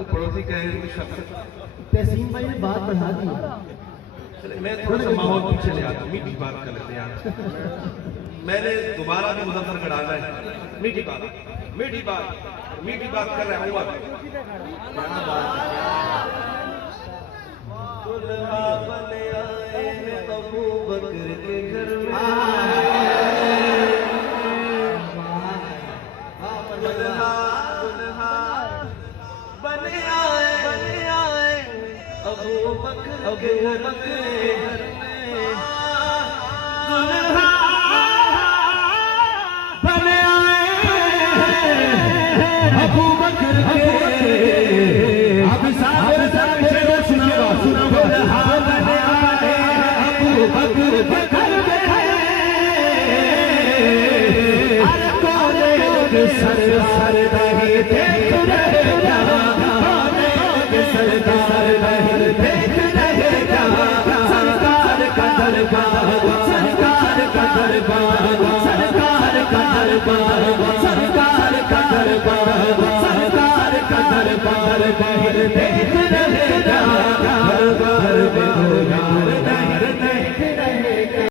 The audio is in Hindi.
कल पड़ोसी कहे तहसीन भाई ने बात बढ़ा दी। चले मैं थोड़ा सा माहौल पीछे ले आता हूँ, मीठी बात कर लेते हैं यार। मैंने दोबारा भी मुजफ्फरगढ़ आना है। मीठी बात कर रहा हूँ। दुल्हा बने आए हैं अबू बकर के घर में, दुल्हा बने आए अबू बकर के घर में, दुल्हा बने आए अबू बकर के, अब सागर सागर सुनाओ दुल्हा बने आए अबू बकर के घर में, अरे कौन सर नहीं देख रहेगा, सरदार नहीं देख रहेगा, सरकार का दरबार, सरकार का दरबार, सरकार का दरबार, सरकार का दरबार, सरकार का दरबार नहीं देख